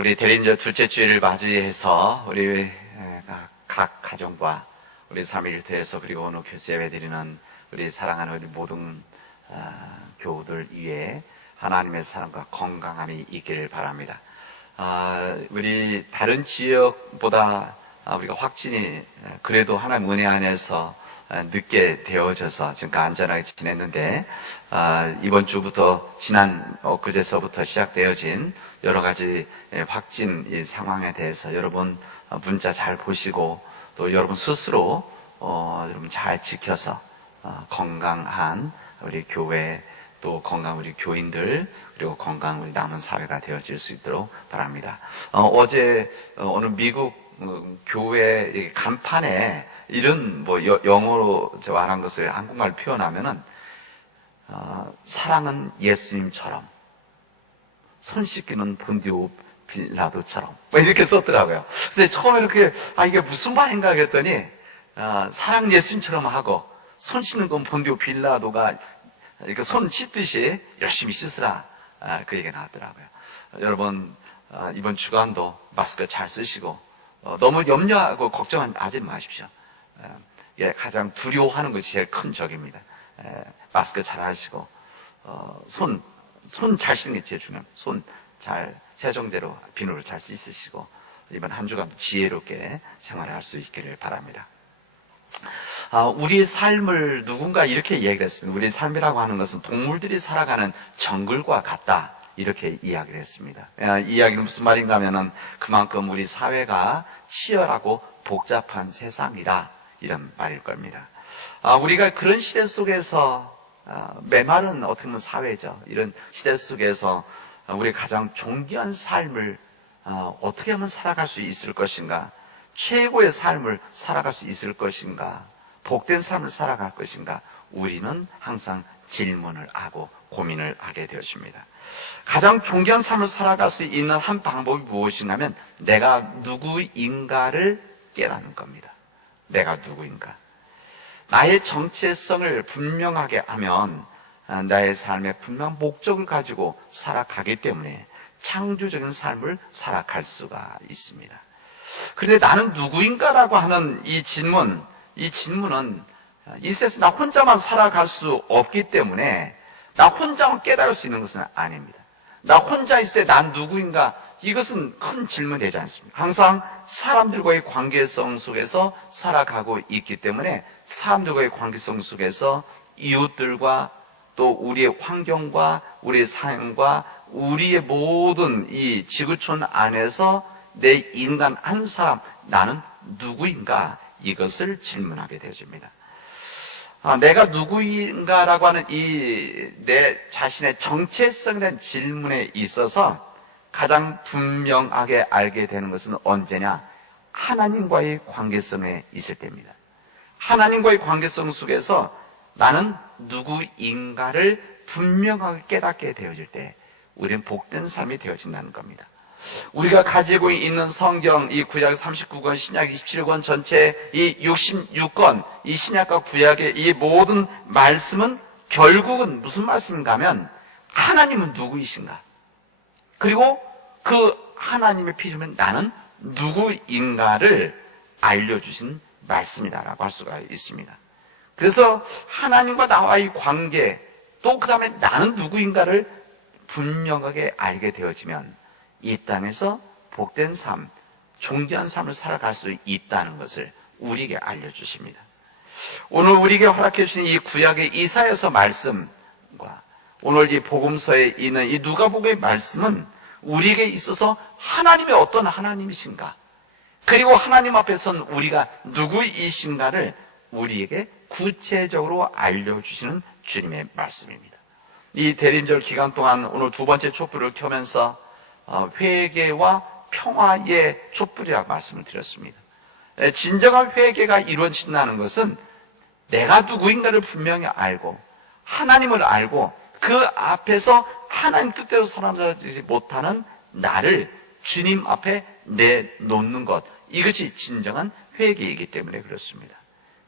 우리 대리인절 둘째 주일을 맞이해서 우리 각 가정과 우리 3.1교회에서 그리고 오늘 교수 예배 드리는 우리 사랑하는 우리 모든 교우들 위에 하나님의 사랑과 건강함이 있기를 바랍니다. 우리 다른 지역보다 우리가 확진이 그래도 하나님 은혜 안에서 늦게 되어져서 지금 안전하게 지냈는데, 이번 주부터 지난 엊그제서부터 시작되어진 여러 가지 확진 이 상황에 대해서 여러분 문자 잘 보시고 또 여러분 스스로 여러분 잘 지켜서 건강한 우리 교회 또 건강 우리 교인들 그리고 건강 우리 남은 사회가 되어질 수 있도록 바랍니다. 어제 오늘 미국 교회 간판에 이런 영어로 말한 것을 한국말 표현하면은 사랑은 예수님처럼 손 씻기는 본디오 빌라도처럼 이렇게 썼더라고요. 그래서 처음에 이렇게 이게 무슨 말인가 했더니 사랑 예수님처럼 하고 손 씻는 건 본디오 빌라도가 이렇게 손 씻듯이 열심히 씻으라 그 얘기가 나왔더라고요. 여러분 이번 주간도 마스크 잘 쓰시고 너무 염려하고 걱정하지 마십시오. 가장 두려워하는 것이 제일 큰 적입니다. 마스크 잘 하시고 손 잘 씻는 게 제일 중요합니다. 손 잘 세정대로 비누로 잘 씻으시고 이번 한 주간 지혜롭게 생활할 수 있기를 바랍니다. 우리의 삶을 누군가 이렇게 얘기를 했습니다. 우리의 삶이라고 하는 것은 동물들이 살아가는 정글과 같다 이렇게 이야기를 했습니다. 이 이야기는 무슨 말인가 하면은 그만큼 우리 사회가 치열하고 복잡한 세상이다 이런 말일 겁니다. 우리가 그런 시대 속에서 메마른 어떻게 보면 사회죠. 이런 시대 속에서 우리 가장 존귀한 삶을 어떻게 하면 살아갈 수 있을 것인가, 최고의 삶을 살아갈 수 있을 것인가, 복된 삶을 살아갈 것인가, 우리는 항상 질문을 하고 고민을 하게 되었습니다. 가장 존귀한 삶을 살아갈 수 있는 한 방법이 무엇이냐면 내가 누구인가를 깨닫는 겁니다. 내가 누구인가. 나의 정체성을 분명하게 하면 나의 삶에 분명한 목적을 가지고 살아가기 때문에 창조적인 삶을 살아갈 수가 있습니다. 그런데 나는 누구인가라고 하는 이 질문은 이 세상에 나 혼자만 살아갈 수 없기 때문에 나 혼자만 깨달을 수 있는 것은 아닙니다. 나 혼자 있을 때 난 누구인가 이것은 큰 질문이 되지 않습니다. 항상 사람들과의 관계성 속에서 살아가고 있기 때문에 사람들과의 관계성 속에서 이웃들과 또 우리의 환경과 우리의 삶과 우리의 모든 이 지구촌 안에서 내 인간 한 사람 나는 누구인가 이것을 질문하게 되어집니다. 내가 누구인가라고 하는 이 내 자신의 정체성에 대한 질문에 있어서 가장 분명하게 알게 되는 것은 언제냐? 하나님과의 관계성에 있을 때입니다. 하나님과의 관계성 속에서 나는 누구인가를 분명하게 깨닫게 되어질 때 우리는 복된 삶이 되어진다는 겁니다. 우리가 가지고 있는 성경 이 구약 39권, 신약 27권 전체 이 66권 이 신약과 구약의 이 모든 말씀은 결국은 무슨 말씀인가 하면 하나님은 누구이신가? 그리고 그 하나님의 피조면 나는 누구인가를 알려주신 말씀이다라고 할 수가 있습니다. 그래서 하나님과 나와의 관계 또 그 다음에 나는 누구인가를 분명하게 알게 되어지면 이 땅에서 복된 삶, 존귀한 삶을 살아갈 수 있다는 것을 우리에게 알려주십니다. 오늘 우리에게 허락해 주신 이 구약의 이사야서 말씀과 오늘 이 복음서에 있는 이 누가복음의 말씀은 우리에게 있어서 하나님이 어떤 하나님이신가, 그리고 하나님 앞에선 우리가 누구이신가를 우리에게 구체적으로 알려주시는 주님의 말씀입니다. 이 대림절 기간 동안 오늘 두 번째 촛불을 켜면서 회개와 평화의 촛불이라고 말씀을 드렸습니다. 진정한 회개가 이루어진다는 것은 내가 누구인가를 분명히 알고 하나님을 알고 그 앞에서 하나님 뜻대로 살아가지 못하는 나를 주님 앞에 내놓는 것, 이것이 진정한 회개이기 때문에 그렇습니다.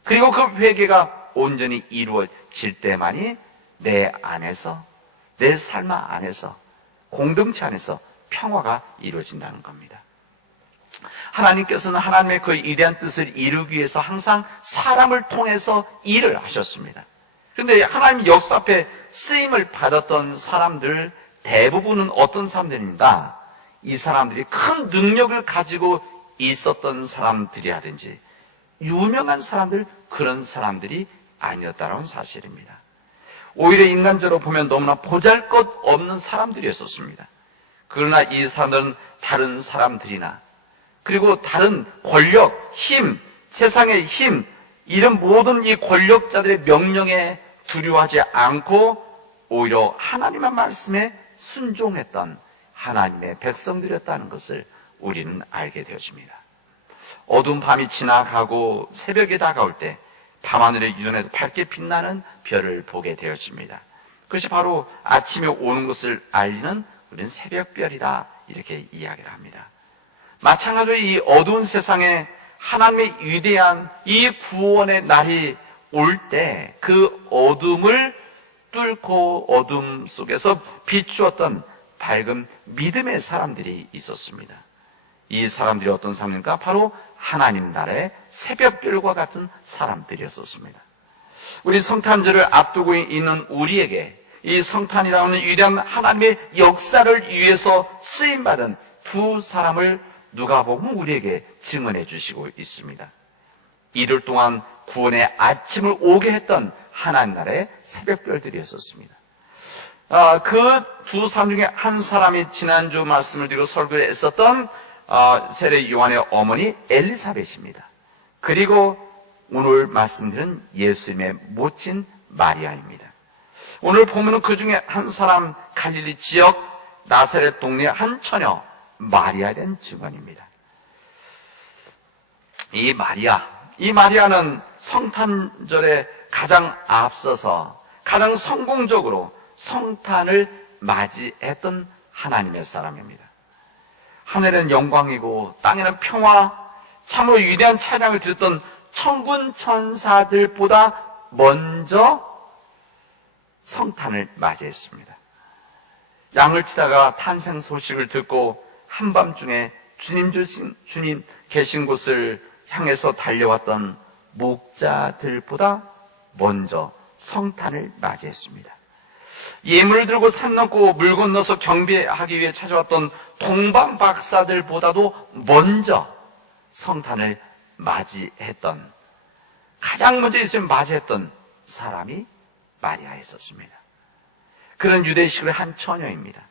그리고 그 회개가 온전히 이루어질 때만이 내 안에서, 내 삶 안에서, 공동체 안에서 평화가 이루어진다는 겁니다. 하나님께서는 하나님의 그 위대한 뜻을 이루기 위해서 항상 사람을 통해서 일을 하셨습니다. 그런데 하나님 역사 앞에 쓰임을 받았던 사람들 대부분은 어떤 사람들입니다. 이 사람들이 큰 능력을 가지고 있었던 사람들이라든지 유명한 사람들, 그런 사람들이 아니었다는 사실입니다. 오히려 인간적으로 보면 너무나 보잘것없는 사람들이었었습니다. 그러나 이 사람들은 다른 사람들이나 그리고 다른 권력, 힘, 세상의 힘, 이런 모든 이 권력자들의 명령에 두려워하지 않고 오히려 하나님의 말씀에 순종했던 하나님의 백성들이었다는 것을 우리는 알게 되어집니다. 어두운 밤이 지나가고 새벽이 다가올 때 밤하늘의 유전에도 밝게 빛나는 별을 보게 되어집니다. 그것이 바로 아침에 오는 것을 알리는 우리는 새벽별이다, 이렇게 이야기를 합니다. 마찬가지로 이 어두운 세상에 하나님의 위대한 이 구원의 날이 올 때 그 어둠을 뚫고 어둠 속에서 비추었던 밝은 믿음의 사람들이 있었습니다. 이 사람들이 어떤 사람입니까? 바로 하나님 나라의 새벽별과 같은 사람들이었었습니다. 우리 성탄절을 앞두고 있는 우리에게 이 성탄이라는 위대한 하나님의 역사를 위해서 쓰임받은 두 사람을 누가복음은 우리에게 증언해 주시고 있습니다. 이틀 동안 구원의 아침을 오게 했던 하나님 나라의 새벽별들이었었습니다. 그 두 사람 중에 한 사람이 지난주 말씀을 드리고 설교를 했었던 세례 요한의 어머니 엘리사벳입니다. 그리고 오늘 말씀드린 예수님의 모친 마리아입니다. 오늘 보면은 그 중에 한 사람, 갈릴리 지역 나사렛 동네 한 처녀 마리아에 대한 증언입니다. 이 마리아는 성탄절에 가장 앞서서 가장 성공적으로 성탄을 맞이했던 하나님의 사람입니다. 하늘에는 영광이고 땅에는 평화, 참으로 위대한 찬양을 드렸던 천군 천사들보다 먼저 성탄을 맞이했습니다. 양을 치다가 탄생 소식을 듣고 한밤중에 주님 계신 곳을 향해서 달려왔던 목자들보다 먼저 성탄을 맞이했습니다. 예물을 들고 산 넘고 물 건너서 경배하기 위해 찾아왔던 동방 박사들보다도 먼저 성탄을 맞이했던, 가장 먼저 예수님을 맞이했던 사람이 마리아였었습니다. 그런 유대식의 한 처녀입니다.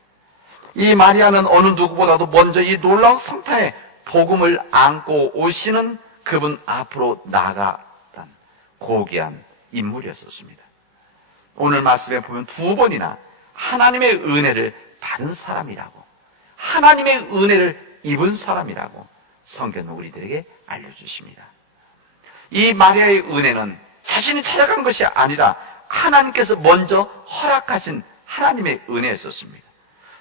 이 마리아는 어느 누구보다도 먼저 이 놀라운 성탄의 복음을 안고 오시는 그분 앞으로 나아갔던 고귀한 인물이었었습니다. 오늘 말씀에 보면 두 번이나 하나님의 은혜를 받은 사람이라고, 하나님의 은혜를 입은 사람이라고 성경은 우리들에게 알려주십니다. 이 마리아의 은혜는 자신이 찾아간 것이 아니라 하나님께서 먼저 허락하신 하나님의 은혜였었습니다.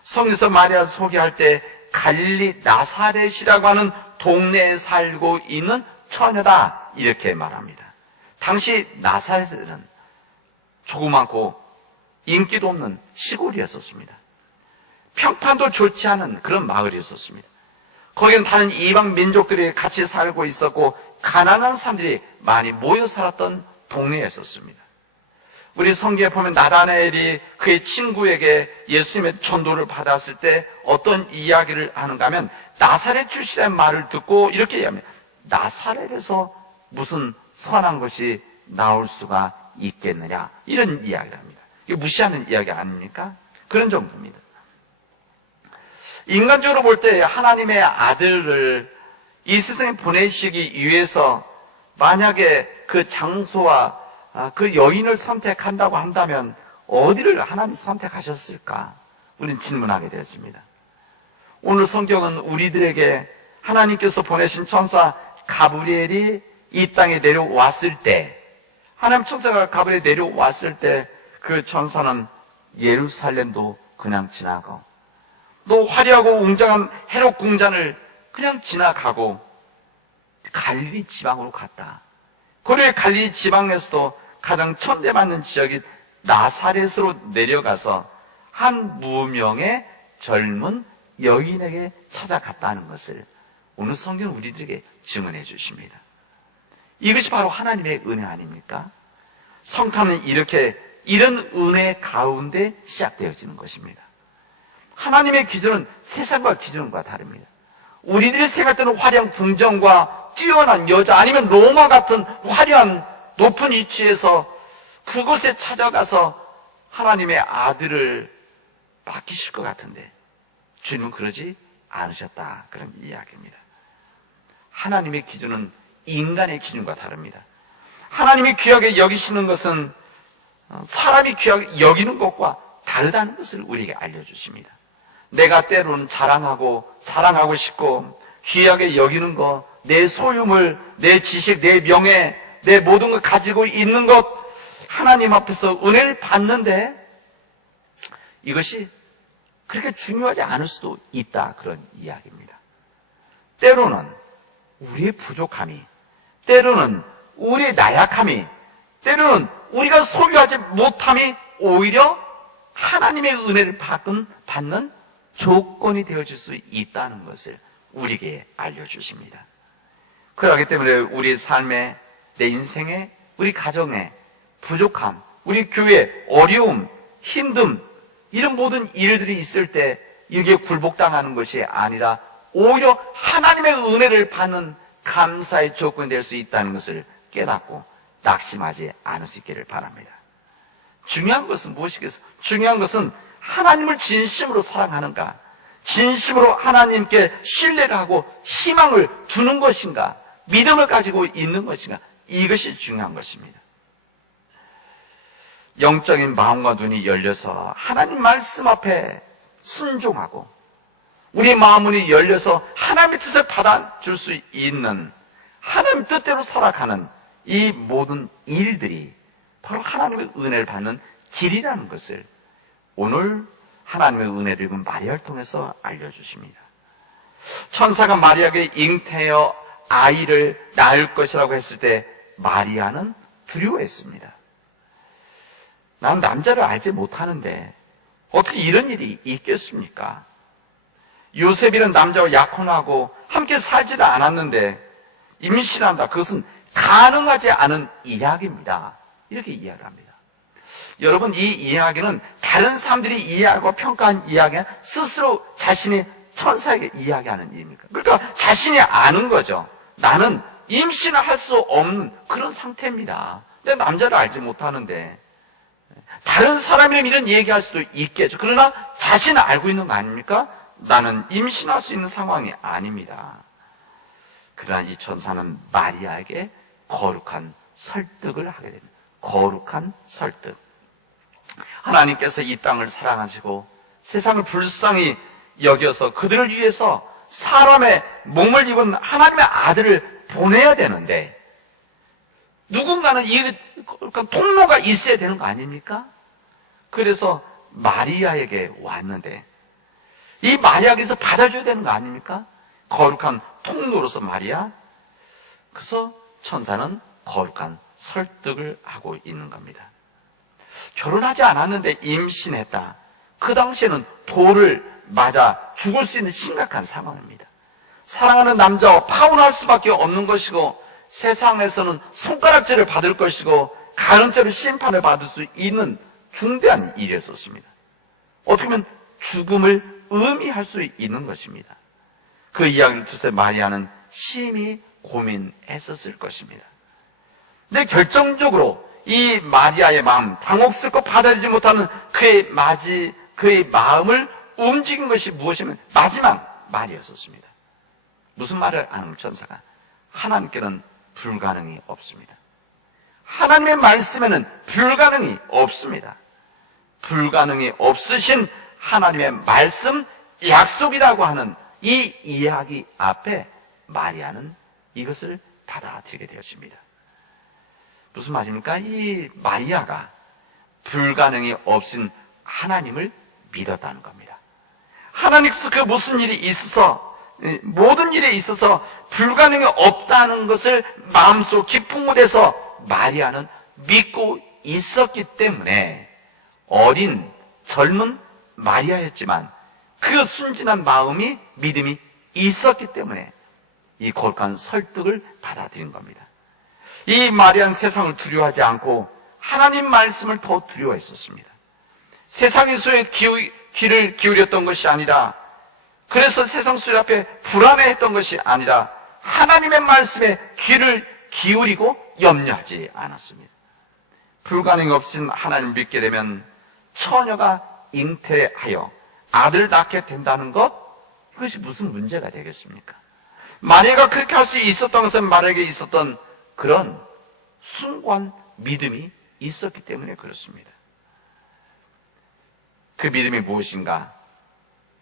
성경에서 마리아 소개할 때 갈릴리 나사렛이라고 하는 동네에 살고 있는 처녀다, 이렇게 말합니다. 당시 나사렛은 조그맣고 인기도 없는 시골이었었습니다. 평판도 좋지 않은 그런 마을이었었습니다. 거기는 다른 이방 민족들이 같이 살고 있었고 가난한 사람들이 많이 모여 살았던 동네였었습니다. 우리 성경에 보면 나다나엘이 그의 친구에게 예수님의 전도를 받았을 때 어떤 이야기를 하는가 하면 나사렛 출신의 말을 듣고 이렇게 얘기합니다. 나사렛에서 무슨 선한 것이 나올 수가 있겠느냐, 이런 이야기를 합니다. 이게 무시하는 이야기 아닙니까? 그런 정도입니다. 인간적으로 볼 때 하나님의 아들을 이 세상에 보내시기 위해서 만약에 그 장소와 그 여인을 선택한다고 한다면 어디를 하나님이 선택하셨을까? 우리는 질문하게 되었습니다. 오늘 성경은 우리들에게 하나님께서 보내신 천사 가브리엘이 이 땅에 내려왔을 때, 하나님 천사가 가브리엘이 내려왔을 때 그 천사는 예루살렘도 그냥 지나고 또 화려하고 웅장한 헤롯 궁전을 그냥 지나가고 갈릴리 지방으로 갔다. 그리고 갈릴리 지방에서도 가장 천대받는 지역인 나사렛으로 내려가서 한 무명의 젊은 여인에게 찾아갔다는 것을 오늘 성경은 우리들에게 증언해 주십니다. 이것이 바로 하나님의 은혜 아닙니까? 성탄은 이런 은혜 가운데 시작되어지는 것입니다. 하나님의 기준은 세상과 기준과 다릅니다. 우리들이 생각할 때는 화려한 궁정과 뛰어난 여자, 아니면 로마 같은 화려한 높은 위치에서 그곳에 찾아가서 하나님의 아들을 맡기실 것 같은데 주님은 그러지 않으셨다, 그런 이야기입니다. 하나님의 기준은 인간의 기준과 다릅니다. 하나님이 귀하게 여기시는 것은 사람이 귀하게 여기는 것과 다르다는 것을 우리에게 알려주십니다. 내가 때로는 자랑하고 싶고 귀하게 여기는 것, 내 소유물, 내 지식, 내 명예, 내 모든 걸 가지고 있는 것, 하나님 앞에서 은혜를 받는데 이것이 그렇게 중요하지 않을 수도 있다, 그런 이야기입니다. 때로는 우리의 부족함이, 때로는 우리의 나약함이, 때로는 우리가 소유하지 못함이 오히려 하나님의 은혜를 받는 조건이 되어줄 수 있다는 것을 우리에게 알려주십니다. 그렇기 때문에 우리 삶에, 내 인생에, 우리 가정에 부족함, 우리 교회에 어려움, 힘듦, 이런 모든 일들이 있을 때 이게 굴복당하는 것이 아니라 오히려 하나님의 은혜를 받는 감사의 조건이 될 수 있다는 것을 깨닫고 낙심하지 않을 수 있기를 바랍니다. 중요한 것은 무엇이겠어요? 중요한 것은 하나님을 진심으로 사랑하는가, 진심으로 하나님께 신뢰를 하고 희망을 두는 것인가, 믿음을 가지고 있는 것인가, 이것이 중요한 것입니다. 영적인 마음과 눈이 열려서 하나님 말씀 앞에 순종하고 우리 마음이 열려서 하나님의 뜻을 받아줄 수 있는, 하나님 뜻대로 살아가는 이 모든 일들이 바로 하나님의 은혜를 받는 길이라는 것을 오늘 하나님의 은혜를 읽은 마리아를 통해서 알려주십니다. 천사가 마리아에게 잉태하여 아이를 낳을 것이라고 했을 때 마리아는 두려워했습니다. 난 남자를 알지 못하는데 어떻게 이런 일이 있겠습니까? 요셉이라는 남자와 약혼하고 함께 살지도 않았는데 임신한다, 그것은 가능하지 않은 이야기입니다. 이렇게 이야기를 합니다. 여러분, 이 이야기는 다른 사람들이 이해하고 평가한 이야기가 스스로 자신이 천사에게 이야기하는 일입니까? 그러니까 자신이 아는 거죠. 나는 임신을 할 수 없는 그런 상태입니다. 근데 남자를 알지 못하는데 다른 사람이라면 이런 얘기할 수도 있겠죠. 그러나 자신은 알고 있는 거 아닙니까? 나는 임신할 수 있는 상황이 아닙니다. 그러나 이 천사는 마리아에게 거룩한 설득을 하게 됩니다. 거룩한 설득. 하나님께서 이 땅을 사랑하시고 세상을 불쌍히 여겨서 그들을 위해서 사람의 몸을 입은 하나님의 아들을 보내야 되는데 누군가는 통로가 있어야 되는 거 아닙니까? 그래서 마리아에게 왔는데 이 마리아에게서 받아줘야 되는 거 아닙니까? 거룩한 통로로서 마리아. 그래서 천사는 거룩한 설득을 하고 있는 겁니다. 결혼하지 않았는데 임신했다. 그 당시에는 돌을 맞아 죽을 수 있는 심각한 상황입니다. 사랑하는 남자와 파혼할 수밖에 없는 것이고 세상에서는 손가락질을 받을 것이고 가늠죄로 심판을 받을 수 있는 중대한 일이었습니다. 어떻게 보면 죽음을 의미할 수 있는 것입니다. 그 이야기를 두세 마리아는 심히 고민했었을 것입니다. 근데 결정적으로 이 마리아의 마음, 당혹스럽고 받아들이지 못하는 그의 마음을 움직인 것이 무엇이면 마지막 말이었었습니다. 무슨 말을 하는 천사가? 하나님께는 불가능이 없습니다. 하나님의 말씀에는 불가능이 없습니다. 불가능이 없으신 하나님의 말씀, 약속이라고 하는 이 이야기 앞에 마리아는 이것을 받아들이게 되어집니다. 무슨 말입니까? 이 마리아가 불가능이 없인 하나님을 믿었다는 겁니다. 하나님께서 그 무슨 일이 있어서 모든 일에 있어서 불가능이 없다는 것을 마음속 깊은 곳에서 마리아는 믿고 있었기 때문에 어린 젊은 마리아였지만 그 순진한 마음이, 믿음이 있었기 때문에 이 거룩한 설득을 받아들인 겁니다. 이 마리아는 세상을 두려워하지 않고 하나님 말씀을 더 두려워했었습니다. 세상의 소리에 귀를 기울였던 것이 아니라, 그래서 세상 소리 앞에 불안해했던 것이 아니라 하나님의 말씀에 귀를 기울이고 염려하지 않았습니다. 불가능이 없인 하나님을 믿게 되면 처녀가 잉태하여 아들을 낳게 된다는 것, 이것이 무슨 문제가 되겠습니까? 마리아가 그렇게 할 수 있었던 것은 마리아에게 있었던 그런 숭고한 믿음이 있었기 때문에 그렇습니다. 그 믿음이 무엇인가?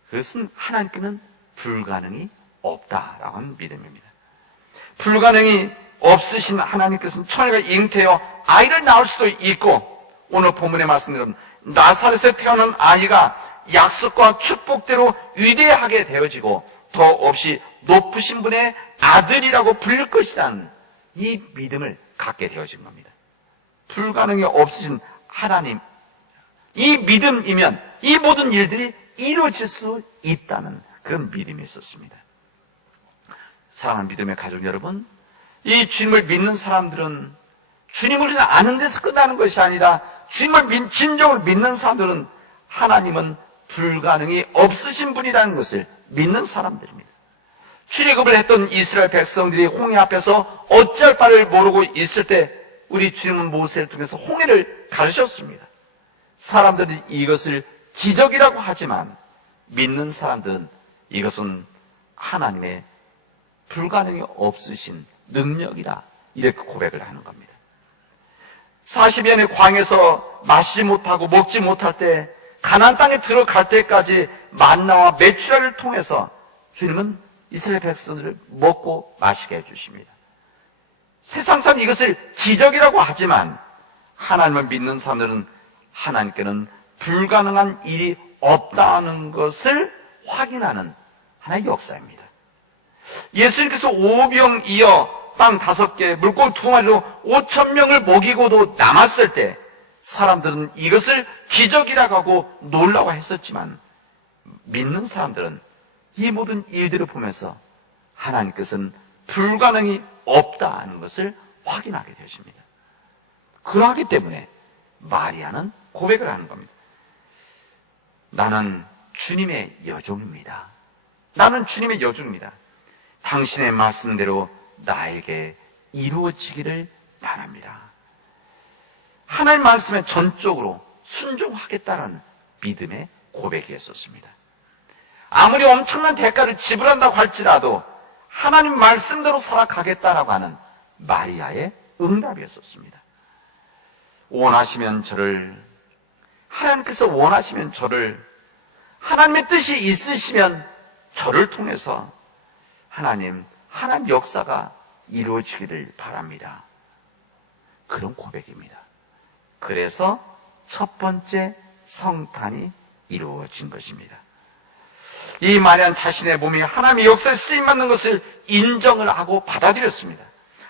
그것은 하나님께는 불가능이 없다라고 하는 믿음입니다. 불가능이 없으신 하나님께서는 처녀가 잉태하여 아이를 낳을 수도 있고, 오늘 본문의 말씀대로 나사렛에 태어난 아이가 약속과 축복대로 위대하게 되어지고 더 없이 높으신 분의 아들이라고 불릴 것이라는 이 믿음을 갖게 되어진 겁니다. 불가능이 없으신 하나님, 이 믿음이면 이 모든 일들이 이루어질 수 있다는 그런 믿음이 있었습니다. 사랑하는 믿음의 가족 여러분, 이 주님을 믿는 사람들은 주님을 아는 데서 끝나는 것이 아니라 주님을 진정으로 믿는 사람들은 하나님은 불가능이 없으신 분이라는 것을 믿는 사람들입니다. 출애굽을 했던 이스라엘 백성들이 홍해 앞에서 어찌할 바를 모르고 있을 때 우리 주님은 모세를 통해서 홍해를 가르쳤습니다. 사람들은 이것을 기적이라고 하지만 믿는 사람들은 이것은 하나님의 불가능이 없으신 능력이다, 이렇게 고백을 하는 겁니다. 40년의 광에서 마시지 못하고 먹지 못할 때, 가나안 땅에 들어갈 때까지 만나와 메추라를 통해서 주님은 이스라엘 백성들을 먹고 마시게 해주십니다. 세상 사람 이것을 기적이라고 하지만 하나님을 믿는 사람들은 하나님께는 불가능한 일이 없다는 것을 확인하는 하나의 역사입니다. 예수님께서 오병이어 빵 5개, 물고기 2마리로 5,000명을 먹이고도 남았을 때 사람들은 이것을 기적이라고 하고 놀라워했었지만 믿는 사람들은 이 모든 일들을 보면서 하나님께서는 불가능이 없다는 것을 확인하게 되십니다. 그러하기 때문에 마리아는 고백을 하는 겁니다. 나는 주님의 여종입니다. 나는 주님의 여종입니다. 당신의 말씀대로 나에게 이루어지기를 바랍니다. 하나님 말씀에 전적으로 순종하겠다는 믿음의 고백이었습니다. 아무리 엄청난 대가를 지불한다고 할지라도 하나님 말씀대로 살아가겠다라고 하는 마리아의 응답이었습니다. 원하시면 저를, 하나님께서 원하시면 저를, 하나님의 뜻이 있으시면 저를 통해서 하나님 역사가 이루어지기를 바랍니다. 그런 고백입니다. 그래서 첫 번째 성탄이 이루어진 것입니다. 이 마리아는 자신의 몸이 하나님의 역사에 쓰임받는 것을 인정을 하고 받아들였습니다.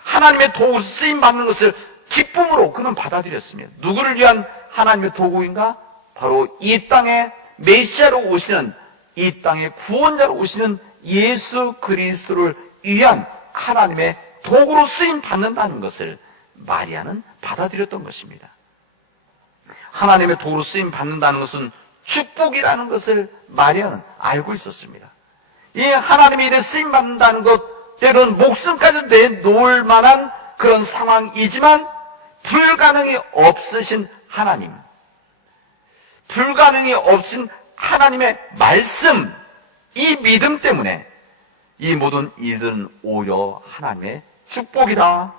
하나님의 도구로 쓰임받는 것을 기쁨으로 그는 받아들였습니다. 누구를 위한 하나님의 도구인가? 바로 이 땅에 메시아로 오시는, 이 땅에 구원자로 오시는 예수 그리스도를 위한 하나님의 도구로 쓰임받는다는 것을 마리아는 받아들였던 것입니다. 하나님의 도구로 쓰임받는다는 것은 축복이라는 것을 마리아는 알고 있었습니다. 이 하나님의 일에 쓰임받는다는 것, 때로는 목숨까지 내놓을 만한 그런 상황이지만 불가능이 없으신 하나님, 불가능이 없으신 하나님의 말씀, 이 믿음 때문에 이 모든 일들은 오히려 하나님의 축복이다,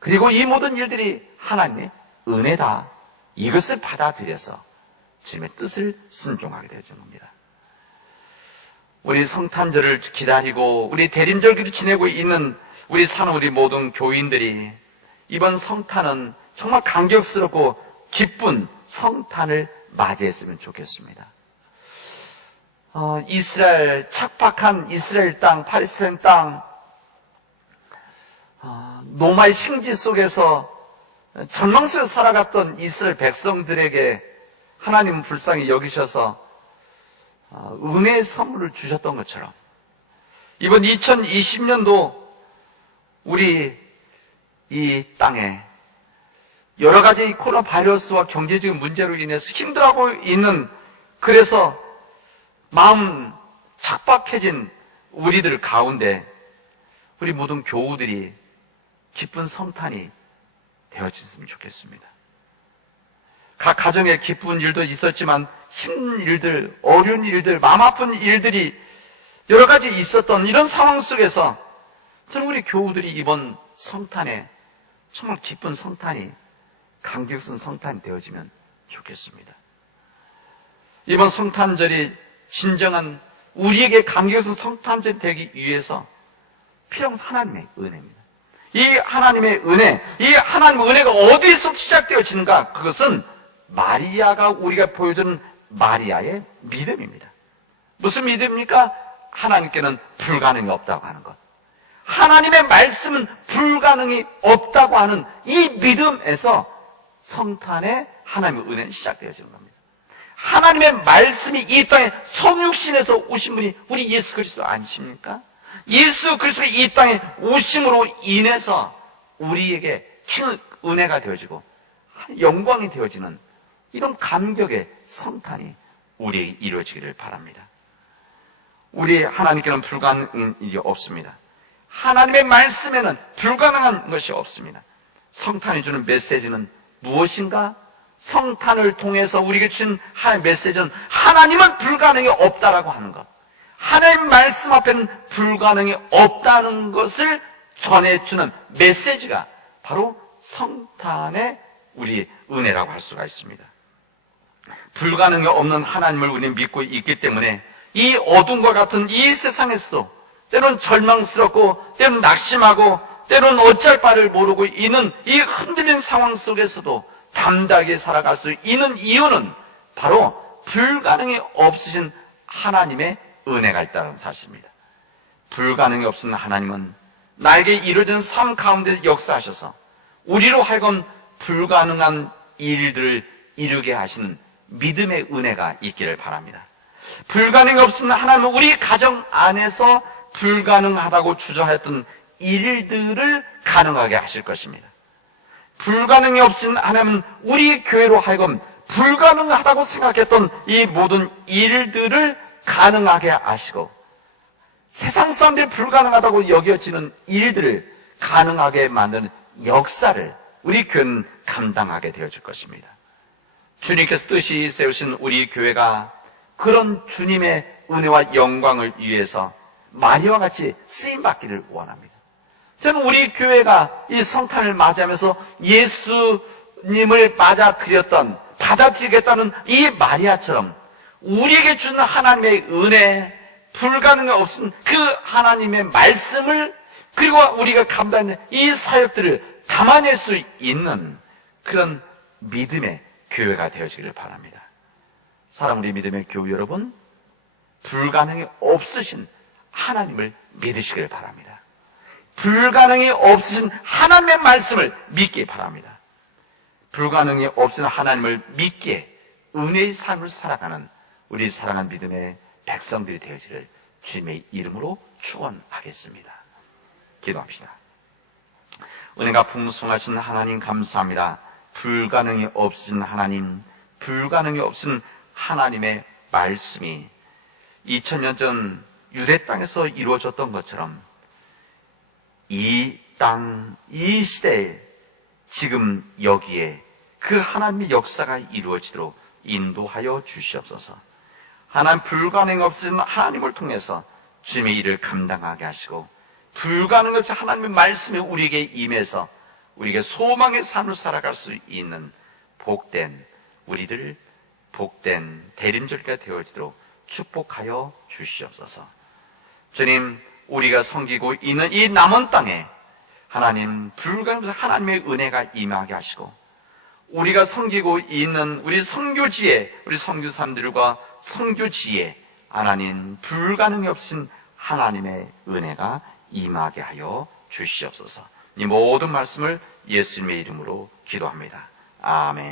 그리고 이 모든 일들이 하나님의 은혜다, 이것을 받아들여서 주님의 뜻을 순종하게 되는 겁니다. 우리 성탄절을 기다리고 우리 대림절기를 지내고 있는 우리 사는 우리 모든 교인들이 이번 성탄은 정말 감격스럽고 기쁜 성탄을 맞이했으면 좋겠습니다. 이스라엘, 척박한 이스라엘 땅, 팔레스타인 땅, 노마의 식지 속에서 절망 속에서 살아갔던 이스라엘 백성들에게 하나님은 불쌍히 여기셔서 은혜의 선물을 주셨던 것처럼 이번 2020년도 우리 이 땅에 여러 가지 코로나 바이러스와 경제적인 문제로 인해서 힘들어하고 있는, 그래서 마음 척박해진 우리들 가운데 우리 모든 교우들이 기쁜 성탄이 되어졌으면 좋겠습니다. 각 가정에 기쁜 일도 있었지만 힘든 일들, 어려운 일들, 마음 아픈 일들이 여러 가지 있었던 이런 상황 속에서 저는 우리 교우들이 이번 성탄에 정말 기쁜 성탄이, 감격스러운 성탄이 되어지면 좋겠습니다. 이번 성탄절이 진정한 우리에게 감격스러운 성탄절이 되기 위해서 필요한 하나님의 은혜입니다. 이 하나님의 은혜, 이 하나님의 은혜가 어디에서 시작되어지는가? 그것은 마리아가 우리가 보여주는 마리아의 믿음입니다. 무슨 믿음입니까? 하나님께는 불가능이 없다고 하는 것. 하나님의 말씀은 불가능이 없다고 하는 이 믿음에서 성탄의 하나님의 은혜는 시작되어지는 겁니다. 하나님의 말씀이 이 땅에 성육신에서 오신 분이 우리 예수 그리스도 아니십니까? 예수 그리스도의 이 땅에 오심으로 인해서 우리에게 큰 은혜가 되어지고 영광이 되어지는 이런 감격의 성탄이 우리에게 이루어지기를 바랍니다. 우리 하나님께는 불가능한 일이 없습니다. 하나님의 말씀에는 불가능한 것이 없습니다. 성탄이 주는 메시지는 무엇인가? 성탄을 통해서 우리에게 주신 하나님의 메시지는 하나님은 불가능이 없다라고 하는 것. 하나님 말씀 앞에는 불가능이 없다는 것을 전해주는 메시지가 바로 성탄의 우리 은혜라고 할 수가 있습니다. 불가능이 없는 하나님을 우리는 믿고 있기 때문에 이 어둠과 같은 이 세상에서도 때론 절망스럽고 때론 낙심하고 때론 어쩔 바를 모르고 있는 이 흔들린 상황 속에서도 담대하게 살아갈 수 있는 이유는 바로 불가능이 없으신 하나님의 은혜가 있다는 사실입니다. 불가능이 없으신 하나님은 나에게 이루어진 삶 가운데 역사하셔서 우리로 하여금 불가능한 일들을 이루게 하시는 믿음의 은혜가 있기를 바랍니다. 불가능이 없으신 하나님은 우리 가정 안에서 불가능하다고 주장했던 일들을 가능하게 하실 것입니다. 불가능이 없으신 하나님은 우리 교회로 하여금 불가능하다고 생각했던 이 모든 일들을 가능하게 하시고 세상 사람들이 불가능하다고 여겨지는 일들을 가능하게 만드는 역사를 우리 교회는 감당하게 되어질 것입니다. 주님께서 뜻이 세우신 우리 교회가 그런 주님의 은혜와 영광을 위해서 마리아와 같이 쓰임받기를 원합니다. 저는 우리 교회가 이 성탄을 맞이하면서 예수님을 받아들이겠다는 이 마리아처럼 우리에게 주는 하나님의 은혜, 불가능이 없은 그 하나님의 말씀을 그리고 우리가 감당하는 이 사역들을 담아낼 수 있는 그런 믿음의 교회가 되어지기를 바랍니다. 사랑하는 믿음의 교회 여러분, 불가능이 없으신 하나님을 믿으시길 바랍니다. 불가능이 없으신 하나님의 말씀을 믿기 바랍니다. 불가능이 없으신 하나님을 믿기에 은혜의 삶을 살아가는 우리 사랑하는 믿음의 백성들이 되어지를 주님의 이름으로 축원하겠습니다. 기도합시다. 은혜가 풍성하신 하나님 감사합니다. 불가능이 없으신 하나님, 불가능이 없으신 하나님의 말씀이 2000년 전 유대 땅에서 이루어졌던 것처럼 이 땅, 이 시대에 지금 여기에 그 하나님의 역사가 이루어지도록 인도하여 주시옵소서. 하나님 불가능 없으신 하나님을 통해서 주님의 일을 감당하게 하시고 불가능 없이 하나님의 말씀이 우리에게 임해서 우리에게 소망의 삶을 살아갈 수 있는 복된 우리들, 복된 대림절기가 되어지도록 축복하여 주시옵소서. 주님, 우리가 섬기고 있는 이 남은 땅에 하나님 불가능 없이 하나님의 은혜가 임하게 하시고 우리가 섬기고 있는 우리 선교지에 우리 선교사님들과 선교지에 하나님 불가능이 없으신 하나님의 은혜가 임하게 하여 주시옵소서. 이 모든 말씀을 예수님의 이름으로 기도합니다. 아멘.